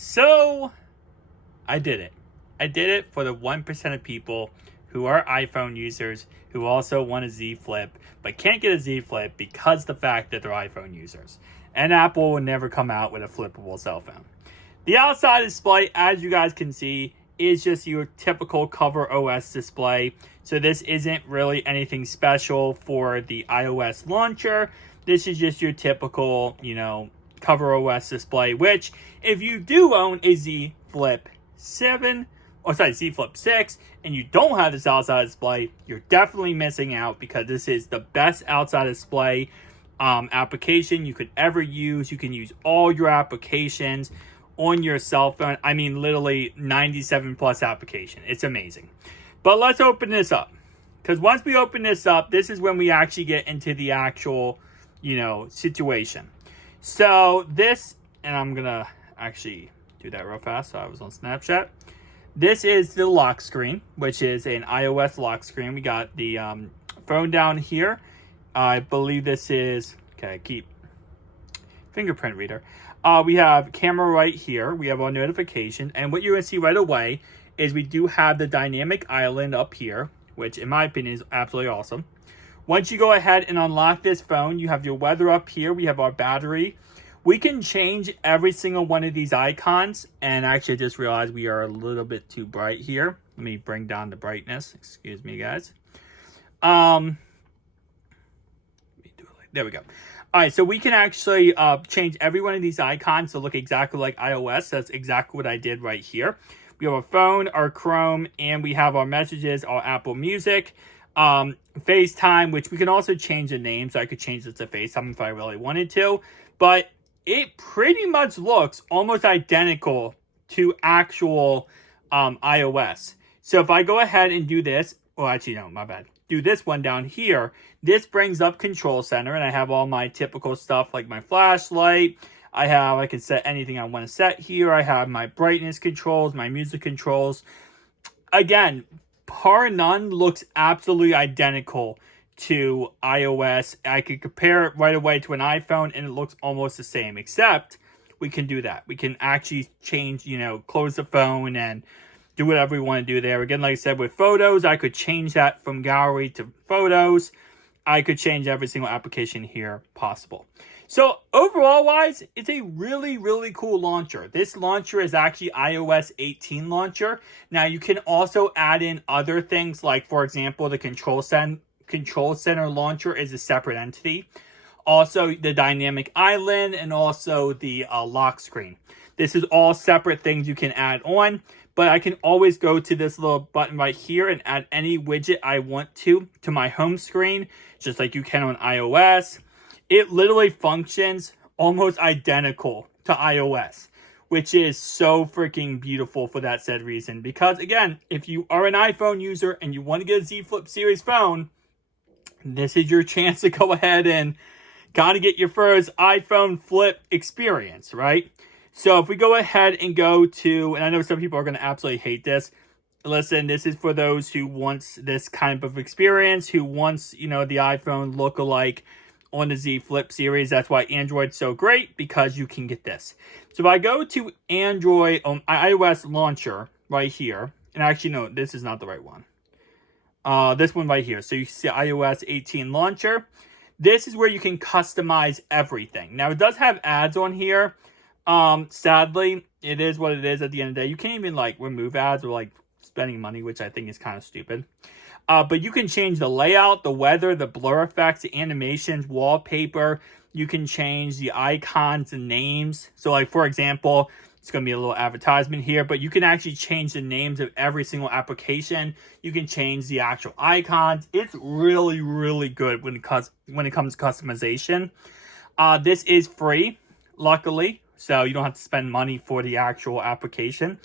So, I did it. I did it for the 1% of people who are iPhone users who also want a Z Flip, but can't get a Z Flip because the fact that they're iPhone users. And Apple will never come out with a flippable cell phone. The outside display, as you guys can see, is just your typical Cover OS display. So this isn't really anything special for the iOS launcher. This is just your typical, Cover OS display, which if you do own a Z Flip 7, Z Flip 6, and you don't have this outside display, you're definitely missing out because this is the best outside display application you could ever use. You can use all your applications on your cell phone. I mean, literally 97 plus application. It's amazing. But let's open this up. Because once we open this up, this is when we actually get into the actual, situation. So this, and I'm going to actually do that real fast. So I was on Snapchat. This is the lock screen, which is an iOS lock screen. We got the phone down here. I believe this is, keep fingerprint reader. We have camera right here. We have our notification. And what you're going to see right away is we do have the dynamic island up here, which in my opinion is absolutely awesome. Once you go ahead and unlock this phone, you have your weather up here. We have our battery. We can change every single one of these icons. And actually I just realized we are a little bit too bright here. Let me bring down the brightness. Excuse me, guys. There we go. All right, so we can actually change every one of these icons to look exactly like iOS. That's exactly what I did right here. We have our phone, our Chrome, and we have our messages, our Apple Music, FaceTime, which we can also change the name. So I could change this to FaceTime if I really wanted to. But it pretty much looks almost identical to actual iOS. So if I go ahead and do this, well, actually, no, my bad. Do this one down here. This brings up Control Center, and I have all my typical stuff like my flashlight. I can set anything I want to set here. I have my brightness controls, my music controls. Again, par none, looks absolutely identical to iOS. I could compare it right away to an iPhone, and it looks almost the same, except we can do that. We can actually change, close the phone and do whatever we want to do there. Again, like I said, with photos, I could change that from gallery to photos. I could change every single application here possible. So overall wise, it's a really, really cool launcher. This launcher is actually iOS 18 launcher. Now you can also add in other things like, for example, the Control Center launcher is a separate entity. Also the dynamic island and also the lock screen. This is all separate things you can add on. But I can always go to this little button right here and add any widget I want to my home screen, just like you can on iOS. It literally functions almost identical to iOS, which is so freaking beautiful for that said reason. Because again, if you are an iPhone user and you want to get a Z Flip series phone, this is your chance to go ahead and kind of get your first iPhone flip experience, right? So if we go ahead and go to, and I know some people are going to absolutely hate this. Listen, this is for those who wants this kind of experience, who wants, the iPhone look-alike on the Z Flip series. That's why Android's so great, because you can get this. So if I go to Android, iOS launcher right here, and actually, no, this is not the right one. This one right here. So you see iOS 18 launcher. This is where you can customize everything. Now, it does have ads on here. Sadly, it is what it is at the end of the day. You can't even remove ads or spending money, which I think is kind of stupid. But you can change the layout, the weather, the blur effects, the animations, wallpaper. You can change the icons and names. So for example, it's going to be a little advertisement here, but you can actually change the names of every single application. You can change the actual icons. It's really, really good when it comes to customization. This is free, luckily. So you don't have to spend money for the actual application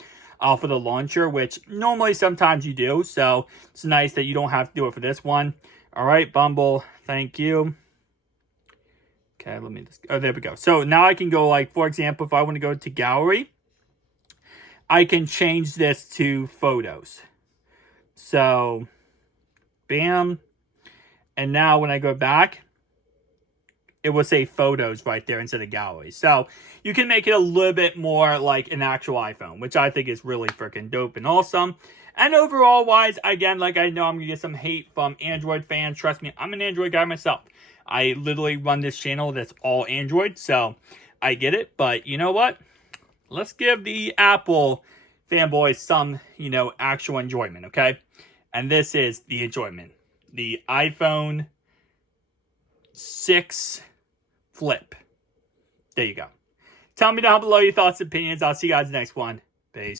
for the launcher, which normally sometimes you do. So it's nice that you don't have to do it for this one. All right, Bumble, thank you. Okay, let me just, there we go. So now I can go for example, if I want to go to gallery, I can change this to photos. So, bam. And now when I go back, it will say photos right there instead of gallery. So you can make it a little bit more like an actual iPhone, which I think is really freaking dope and awesome. And overall wise, again, like I know I'm going to get some hate from Android fans. Trust me, I'm an Android guy myself. I literally run this channel that's all Android, so I get it. But you know what? Let's give the Apple fanboys some, actual enjoyment, okay? And this is the enjoyment. The iPhone 6 Flip. There you go. Tell me down below your thoughts and opinions. I'll see you guys next one.